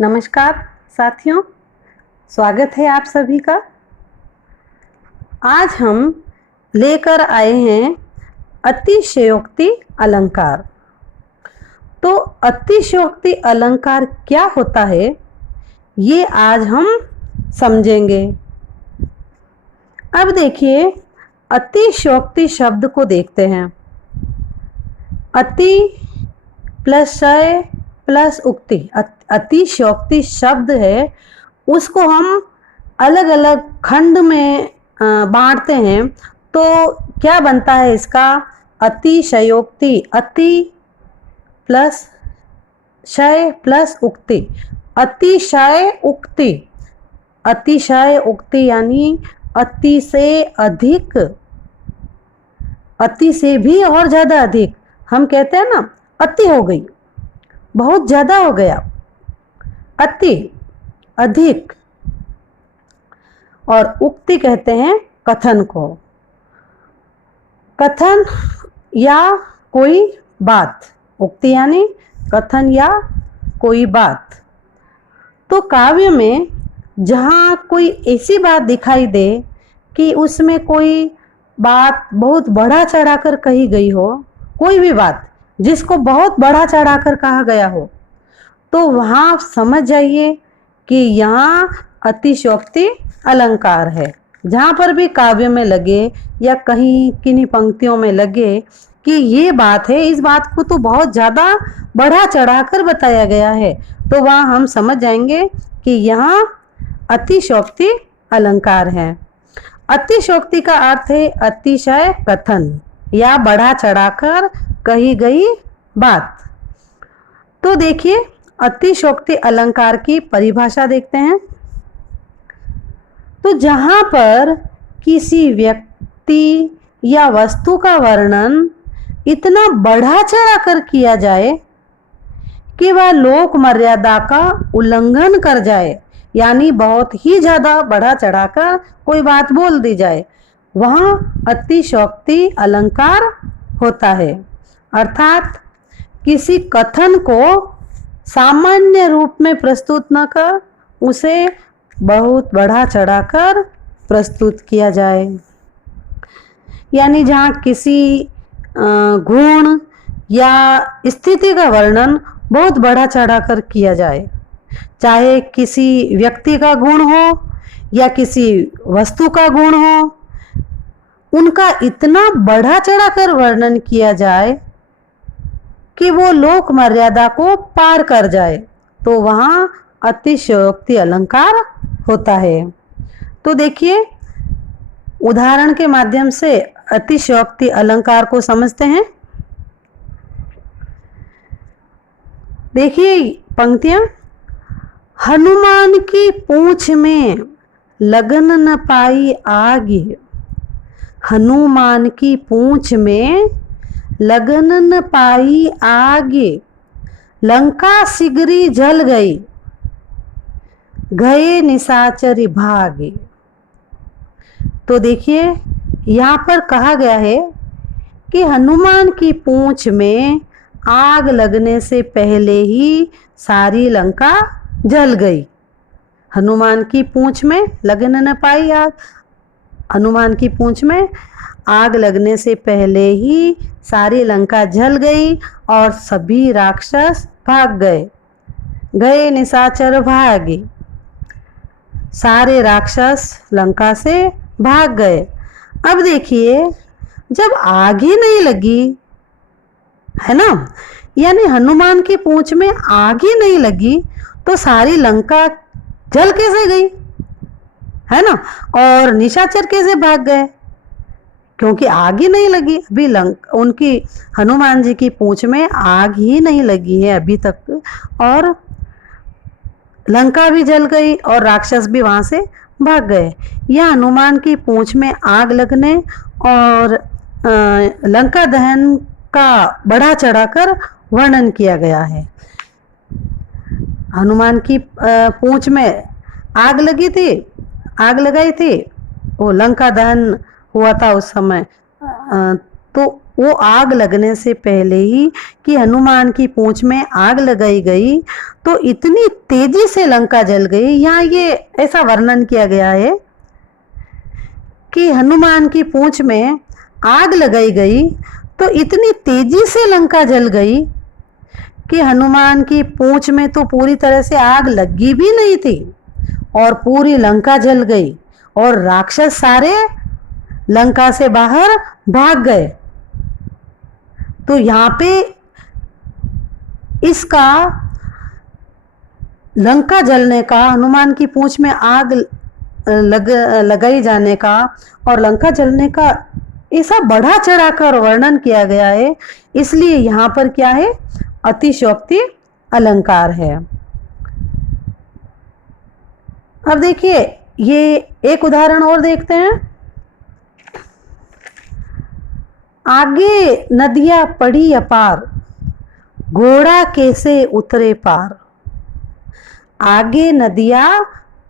नमस्कार साथियों, स्वागत है आप सभी का। आज हम लेकर आए हैं अतिशयोक्ति अलंकार। तो अतिशयोक्ति अलंकार क्या होता है, ये आज हम समझेंगे। अब देखिए, अतिशयोक्ति शब्द को देखते हैं। अति प्लस शय प्लस उक्ति, अतिशयोक्ति शब्द है, उसको हम अलग अलग खंड में बांटते हैं। तो क्या बनता है इसका? अतिशयोक्ति, अति प्लस शय प्लस उक्ति, अतिशय उक्ति। अतिशय उक्ति यानी अति से अधिक, अति से भी और ज्यादा अधिक। हम कहते हैं ना, अति हो गई, बहुत ज्यादा हो गया, अति, अधिक। और उक्ति कहते हैं कथन को, कथन या कोई बात। उक्ति यानी कथन या कोई बात। तो काव्य में जहाँ कोई ऐसी बात दिखाई दे कि उसमें कोई बात बहुत बढ़ा चढ़ाकर कही गई हो, कोई भी बात जिसको बहुत बढ़ा चढ़ाकर कहा गया हो, तो वहाँ समझ जाइए कि यहाँ अतिशयोक्ति अलंकार है। जहाँ पर भी काव्य में लगे या कहीं किन्हीं पंक्तियों में लगे कि ये बात है, इस बात को तो बहुत ज़्यादा बढ़ा चढ़ाकर बताया गया है, तो वहाँ हम समझ जाएंगे कि यहाँ अतिशयोक्ति अलंकार है। अतिशयोक्ति का अर्थ है अतिशय कथन या बढ़ा चढ़ाकर कही गई बात। तो देखिए, अतिशयोक्ति अलंकार की परिभाषा देखते हैं। तो जहां पर किसी व्यक्ति या वस्तु का वर्णन इतना बढ़ा चढ़ाकर किया जाए कि वह लोक मर्यादा का उल्लंघन कर जाए, यानी बहुत ही ज्यादा बढ़ा चढ़ाकर कोई बात बोल दी जाए, वहां अतिशयोक्ति अलंकार होता है। अर्थात किसी कथन को सामान्य रूप में प्रस्तुत न कर उसे बहुत बढ़ा चढ़ाकर प्रस्तुत किया जाए। यानी जहाँ किसी गुण या स्थिति का वर्णन बहुत बढ़ा चढ़ाकर किया जाए, चाहे किसी व्यक्ति का गुण हो या किसी वस्तु का गुण हो, उनका इतना बढ़ा चढ़ाकर वर्णन किया जाए कि वो लोक मर्यादा को पार कर जाए, तो वहाँ अतिशयोक्ति अलंकार होता है। तो देखिए, उदाहरण के माध्यम से अतिशयोक्ति अलंकार को समझते हैं। देखिए पंक्तियां, हनुमान की पूंछ में लगन न पाई आग, हनुमान की पूंछ में लगन न पाई आग, लंका सिगरी जल गई, गए निशाचर भागे। तो देखिए, यहाँ पर कहा गया है कि हनुमान की पूंछ में आग लगने से पहले ही सारी लंका जल गई। हनुमान की पूंछ में लगन न पाई आग, हनुमान की पूंछ में आग लगने से पहले ही सारी लंका जल गई और सभी राक्षस भाग गए। गए निशाचर भागे, सारे राक्षस लंका से भाग गए। अब देखिए, जब आग ही नहीं लगी है ना, यानी हनुमान की पूंछ में आग ही नहीं लगी, तो सारी लंका जल कैसे गई, है ना? और निशाचर कैसे भाग गए? क्योंकि आग ही नहीं लगी। अभी उनकी हनुमान जी की पूंछ में आग ही नहीं लगी है अभी तक, और लंका भी जल गई और राक्षस भी वहां से भाग गए। यह हनुमान की पूंछ में आग लगने और लंका दहन का बढ़ा चढ़ाकर वर्णन किया गया है। हनुमान की पूंछ में आग लगी थी, आग लगाई थी, वो लंका दहन हुआ था उस समय, तो वो आग लगने से पहले ही कि हनुमान की पूंछ में आग लगाई गई तो इतनी तेजी से लंका जल गई। यहाँ ये ऐसा वर्णन किया गया है कि हनुमान की पूंछ में आग लगाई गई तो इतनी तेजी से लंका जल गई कि हनुमान की पूंछ में तो पूरी तरह से आग लगी भी नहीं थी और पूरी लंका जल गई और राक्षस सारे लंका से बाहर भाग गए। तो यहाँ पे इसका लंका जलने का, हनुमान की पूंछ में आग लगाई जाने का और लंका जलने का ऐसा बढ़ा चढ़ाकर वर्णन किया गया है, इसलिए यहाँ पर क्या है, अतिशयोक्ति अलंकार है। अब देखिए ये एक उदाहरण और देखते हैं। आगे नदियां पड़ी अपार, घोड़ा कैसे उतरे पार। आगे नदियां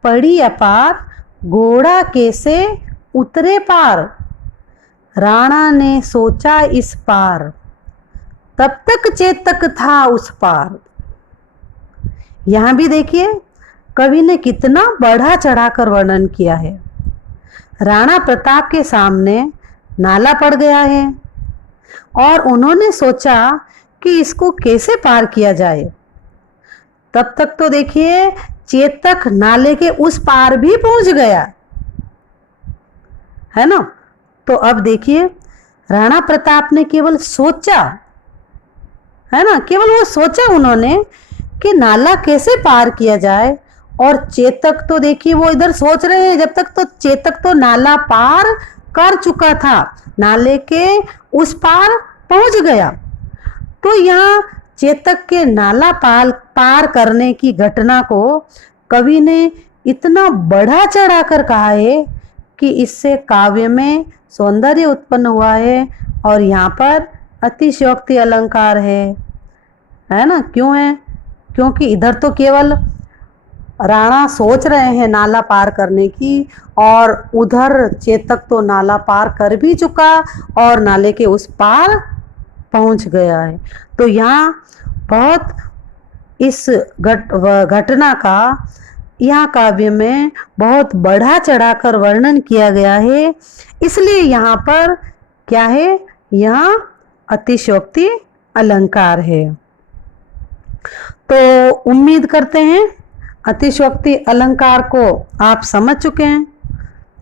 पड़ी अपार, घोड़ा कैसे उतरे पार। राणा ने सोचा इस पार, तब तक चेतक था उस पार। यहां भी देखिए कवि ने कितना बढ़ा चढ़ाकर वर्णन किया है। राणा प्रताप के सामने नाला पड़ गया है और उन्होंने सोचा कि इसको कैसे पार किया जाए। तब तक तो देखिए चेतक नाले के उस पार भी पहुंच गया है ना। तो अब देखिए राणा प्रताप ने केवल सोचा है ना, केवल वो सोचा उन्होंने कि नाला कैसे पार किया जाए, और चेतक तो देखिए वो इधर सोच रहे हैं, जब तक तो चेतक तो नाला पार कर चुका था, नाले के उस पार पहुंच गया। तो यहाँ चेतक के नाला पार करने की घटना को कवि ने इतना बढ़ा चढ़ाकर कहा है कि इससे काव्य में सौंदर्य उत्पन्न हुआ है और यहाँ पर अतिशयोक्ति अलंकार है ना। क्यों है? क्योंकि इधर तो केवल राणा सोच रहे हैं नाला पार करने की और उधर चेतक तो नाला पार कर भी चुका और नाले के उस पार पहुंच गया है। तो यहाँ बहुत इस घटना का यहाँ काव्य में बहुत बढ़ा चढ़ाकर वर्णन किया गया है, इसलिए यहाँ पर क्या है, यहाँ अतिशयोक्ति अलंकार है। तो उम्मीद करते हैं अतिशयोक्ति अलंकार को आप समझ चुके हैं।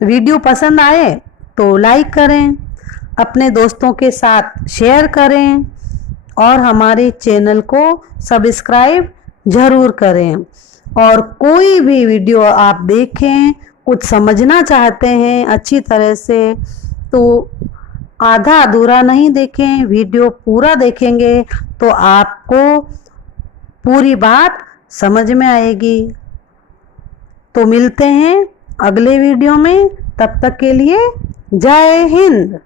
वीडियो पसंद आए तो लाइक करें, अपने दोस्तों के साथ शेयर करें और हमारे चैनल को सब्सक्राइब जरूर करें। और कोई भी वीडियो आप देखें, कुछ समझना चाहते हैं अच्छी तरह से, तो आधा अधूरा नहीं देखें, वीडियो पूरा देखेंगे तो आपको पूरी बात समझ में आएगी। तो मिलते हैं अगले वीडियो में, तब तक के लिए जय हिंद।